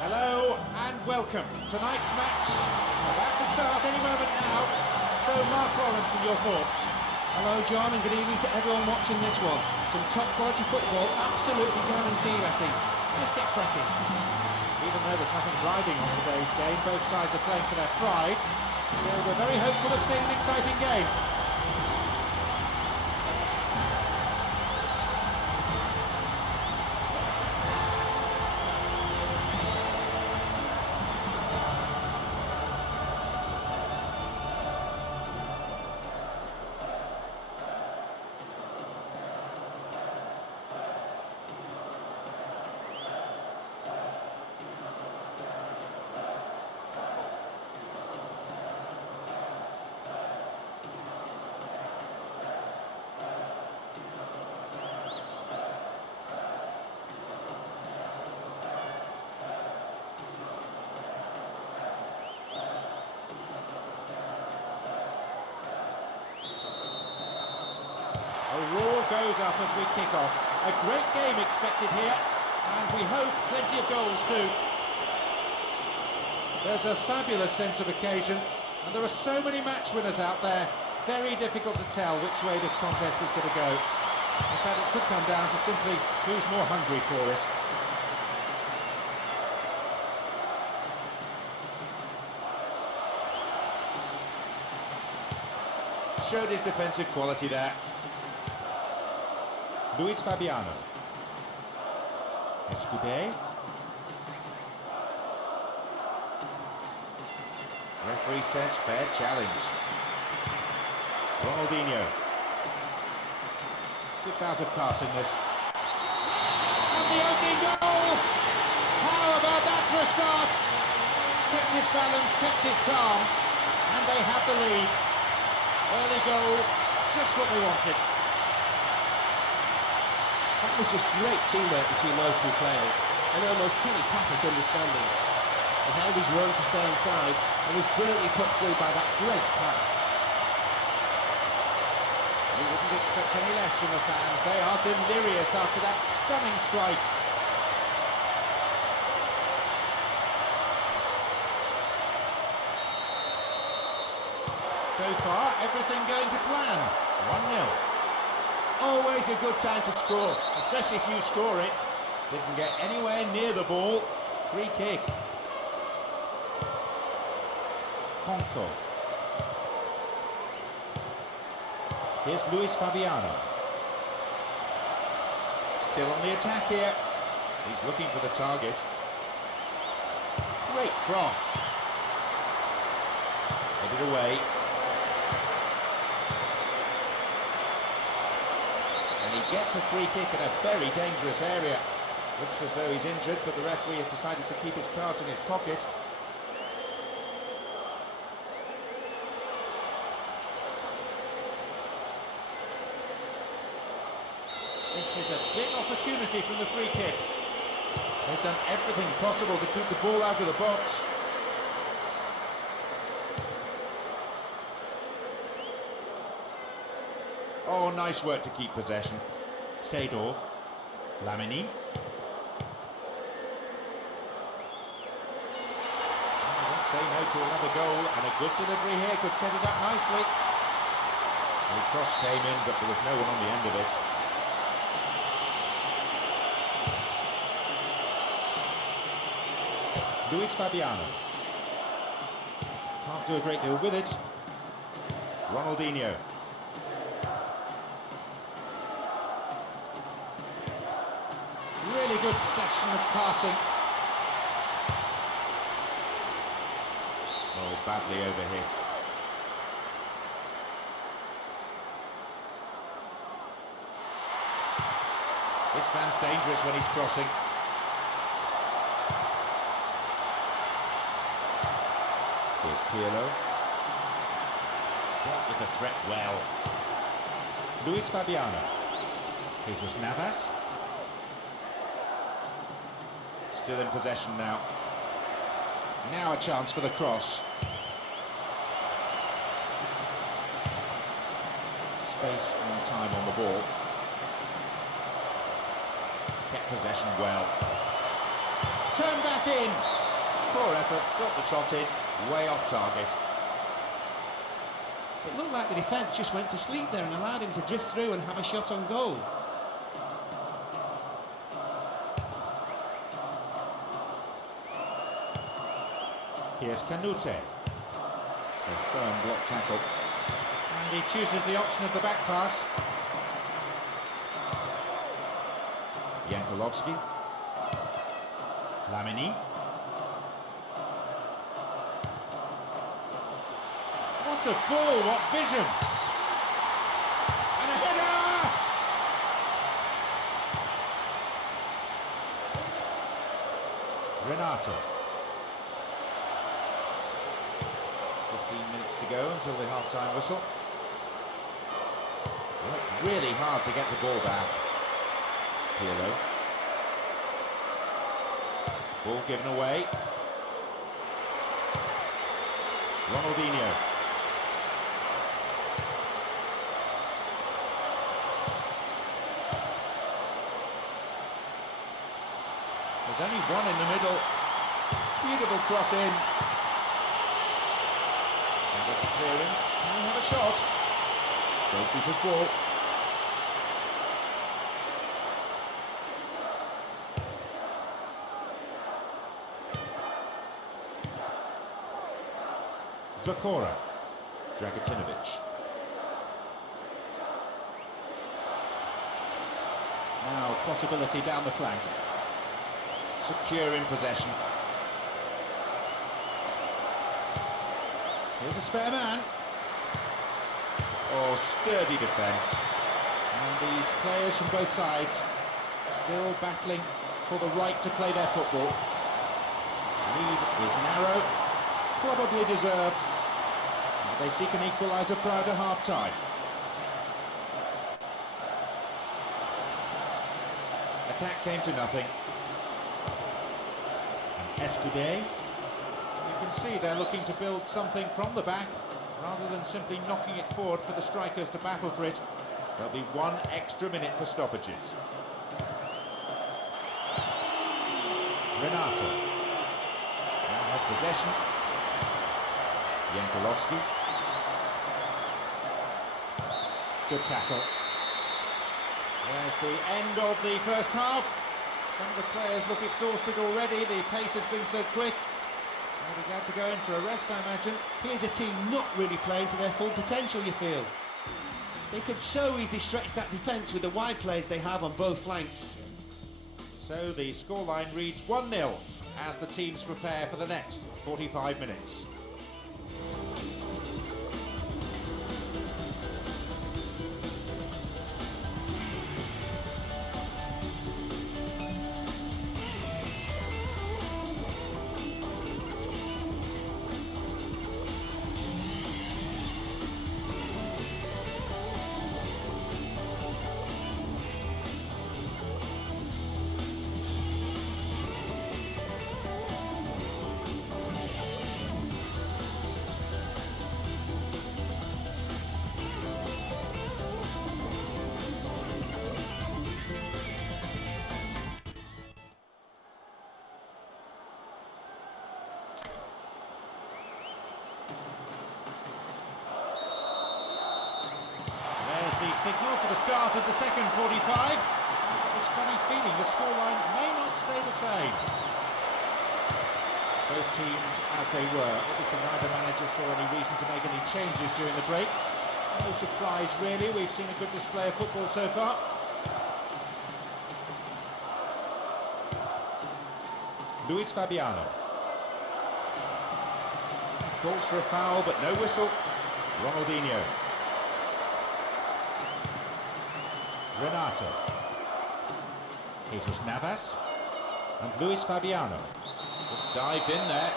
Hello and welcome. Tonight's match about to start any moment now. So Mark Lawrence, and your thoughts? Hello John, and good evening to everyone watching this one. Some top quality football, absolutely guaranteed I think. Let's get cracking. Even though there's nothing riding on today's game, both sides are playing for their pride. So we're very hopeful of seeing an exciting game. A roar goes up as we kick off. A great game expected here, and we hope plenty of goals too. There's a fabulous sense of occasion, and there are so many match winners out there. Very difficult to tell which way this contest is going to go. In fact, it could come down to simply who's more hungry for it. Showed his defensive quality there. Luis Fabiano. Escudé. Referee says fair challenge. Ronaldinho. Good bout of pass in this. And the opening goal! How about that for a start? Kept his balance, kept his calm, and they have the lead. Early goal, just what they wanted. That was just great teamwork between those two players, and almost telepathic understanding. He held his run to stay inside, and was brilliantly put through by that great pass. You wouldn't expect any less from the fans. They are delirious after that stunning strike. So far, everything going to plan. 1-0. Always a good time to score, especially if you score it. Didn't get anywhere near the ball. Free kick. Conco. Here's Luis Fabiano. Still on the attack here. He's looking for the target. Great cross. Headed away. And he gets a free kick in a very dangerous area. Looks as though he's injured, but the referee has decided to keep his cards in his pocket. This is a big opportunity from the free kick. They've done everything possible to keep the ball out of the box. Oh, nice work to keep possession. Seydorf. Lamini. I won't say no to another goal, and a good delivery here could set it up nicely. The cross came in, but there was no one on the end of it. Luis Fabiano. Can't do a great deal with it. Ronaldinho. Really good session of passing. Oh, badly overhit. This man's dangerous when he's crossing. Here's Pirlo. Dealt with the threat well. Luis Fabiano. Jesus Navas. Still in possession now. Now a chance for the cross. Space and time on the ball. Kept possession well. Turned back in. Poor effort, got the shot in. Way off target. It looked like the defence just went to sleep there and allowed him to drift through and have a shot on goal. Here's Canute. So firm block tackle. And he chooses the option of the back pass. Yankolovsky. Flamini. What a ball, what vision! And a header! Renato. 15 minutes to go until the half-time whistle. Well, it's really hard to get the ball back. Pirlo. Ball given away. Ronaldinho. There's only one in the middle. Beautiful cross in. And there's the clearance. Can he have a shot? Goalkeeper's ball. Zakora. Dragatinovic. Now possibility down the flank. Secure in possession. Here's the spare man. Oh, sturdy defence. And these players from both sides still battling for the right to play their football. Lead is narrow, probably deserved. They seek an equaliser prior to half-time. Attack came to nothing. And Escudé. You can see they're looking to build something from the back rather than simply knocking it forward for the strikers to battle for it. There'll be 1 extra minute for stoppages. Renato. Now have possession. Yankolovsky. Good tackle. There's the end of the first half. Some of the players look exhausted already. The pace has been so quick. They'll be glad to go in for a rest, I imagine. Here's a team not really playing to their full potential, you feel. They could so easily stretch that defence with the wide players they have on both flanks. So the scoreline reads 1-0 as the teams prepare for the next 45 minutes. Signal for the start of the second 45. I've got this funny feeling the scoreline may not stay the same. Both teams as they were. Obviously neither manager saw any reason to make any changes during the break. No surprise really, we've seen a good display of football so far. Luis Fabiano. Calls for a foul but no whistle. Ronaldinho. Renato. Jesus Navas. And Luis Fabiano. Just dived in there.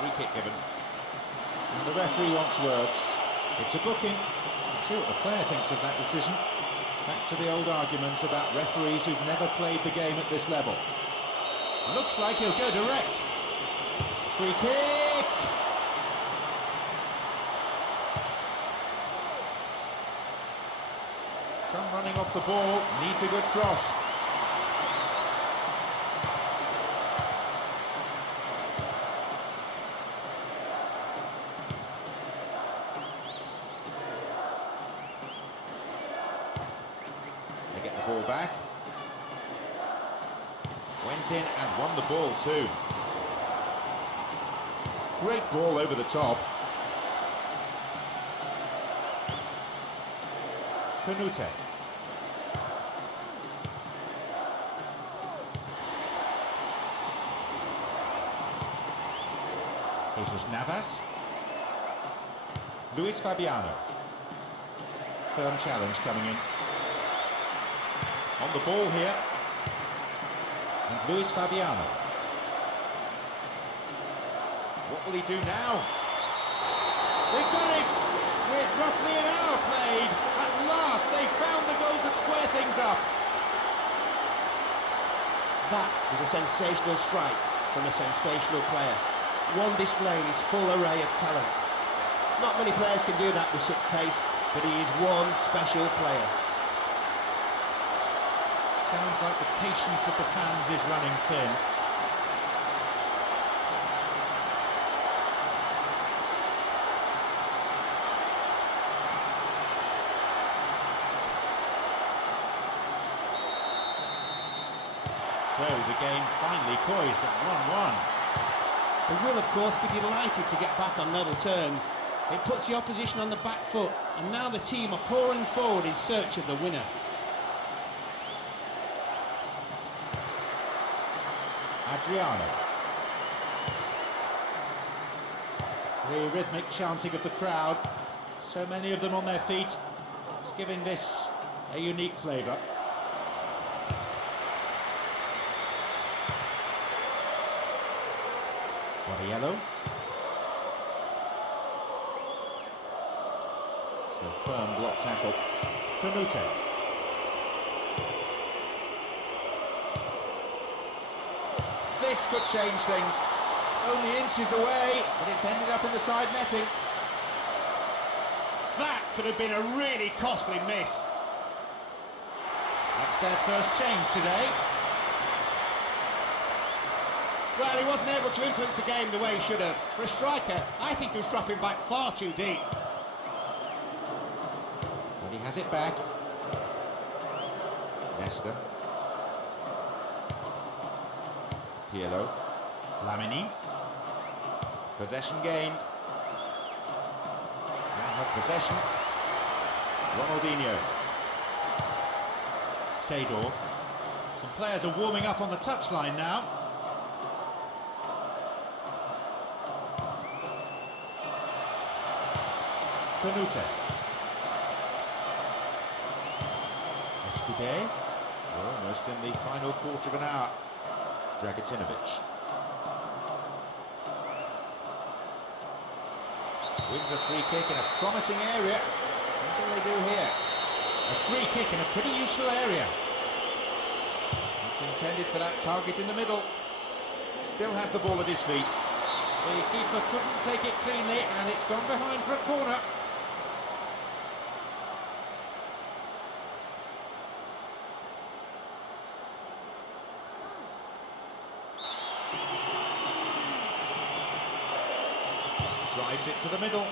Free kick given. And the referee wants words. It's a booking. Let's see what the player thinks of that decision. It's back to the old argument about referees who've never played the game at this level. Looks like he'll go direct. Free kick! Some running off the ball, needs a good cross. They get the ball back. Went in and won the ball too. Great ball over the top. Canute. Jesus Navas. Luis Fabiano. Firm challenge coming in. On the ball here. And Luis Fabiano. What will he do now? They've done it! With roughly an hour played, at last they found the goal to square things up. That was a sensational strike from a sensational player. One displaying his full array of talent. Not many players can do that with such pace, but he is one special player. Sounds like the patience of the fans is running thin. So the game finally poised at 1-1. They will, of course, be delighted to get back on level terms. It puts the opposition on the back foot, and now the team are pouring forward in search of the winner. Adriano. The rhythmic chanting of the crowd. So many of them on their feet. It's giving this a unique flavour. Yellow. So firm block tackle. Canute. This could change things. Only inches away, but it's ended up in the side netting. That could have been a really costly miss. That's their first change today. Well, he wasn't able to influence the game the way he should have. For a striker, I think he was dropping back far too deep. But he has it back. Nesta. Pielo. Flamini. Possession gained. Now have possession. Ronaldinho. Seedorf. Some players are warming up on the touchline now. Canute. Escudé. We're almost in the final quarter of an hour. Dragutinovic. Wins a free kick in a promising area. What do they do here? A free kick in a pretty useful area. It's intended for that target in the middle. Still has the ball at his feet. The keeper couldn't take it cleanly and it's gone behind for a corner. Drives it to the middle.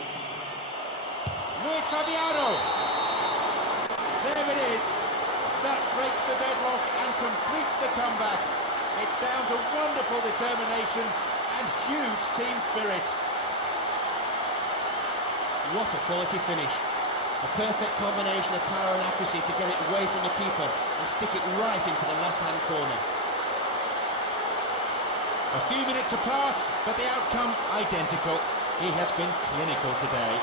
Luis Fabiano! There it is. That breaks the deadlock and completes the comeback. It's down to wonderful determination and huge team spirit. What a quality finish. A perfect combination of power and accuracy to get it away from the keeper and stick it right into the left-hand corner. A few minutes apart, but the outcome identical. He has been clinical today.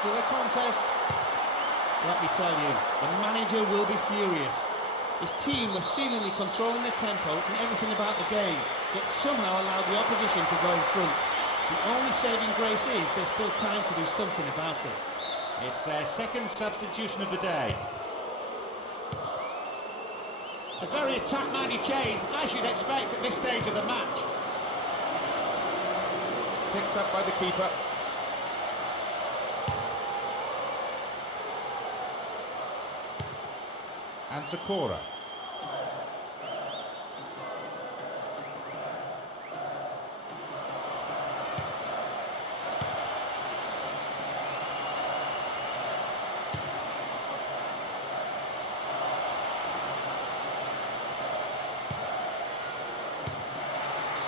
Still a contest. Let me tell you, the manager will be furious. His team were seemingly controlling the tempo and everything about the game, yet somehow allowed the opposition to go in front. The only saving grace is there's still time to do something about it. It's their second substitution of the day. A very attack-minded change, as you'd expect at this stage of the match. Picked up by the keeper. And Sakura.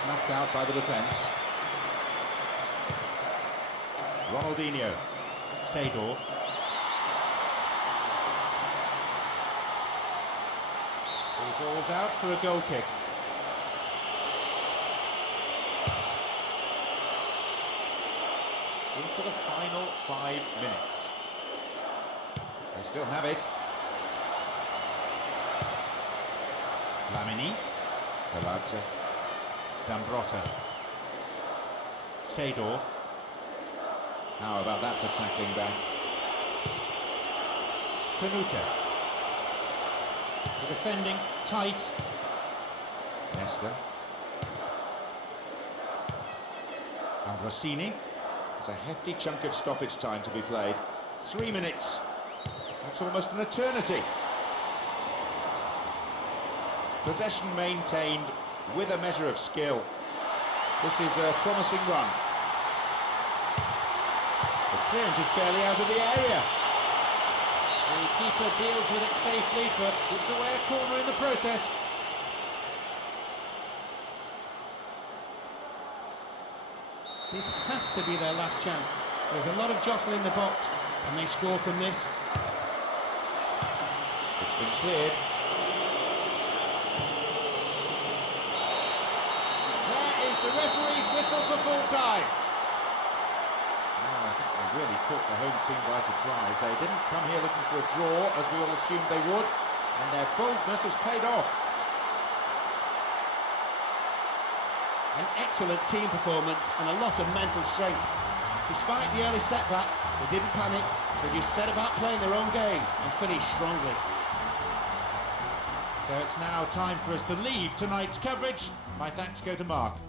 Snuffed out by the defence. Ronaldinho. Seedorf. Ball's out for a goal kick. Into the final 5 minutes. They still have it. Flamini. Palazzo. Zambrotta. Seedorf. How about that for tackling back? Canute. The defending tight. Nesta. And Rossini. It's a hefty chunk of stoppage time to be played. 3 minutes. That's almost an eternity. Possession maintained with a measure of skill. This is a promising run. The clearance is barely out of the area. The keeper deals with it safely, but gives away a corner in the process. This has to be their last chance. There's a lot of jostling in the box, and they score from this. It's been cleared. There is the referee's whistle for full time. I think they really caught the home team by surprise. They didn't come here looking for a draw, as we all assumed they would, and their boldness has paid off. An excellent team performance and a lot of mental strength. Despite the early setback, they didn't panic. They just set about playing their own game and finished strongly. So it's now time for us to leave tonight's coverage. My thanks go to Mark.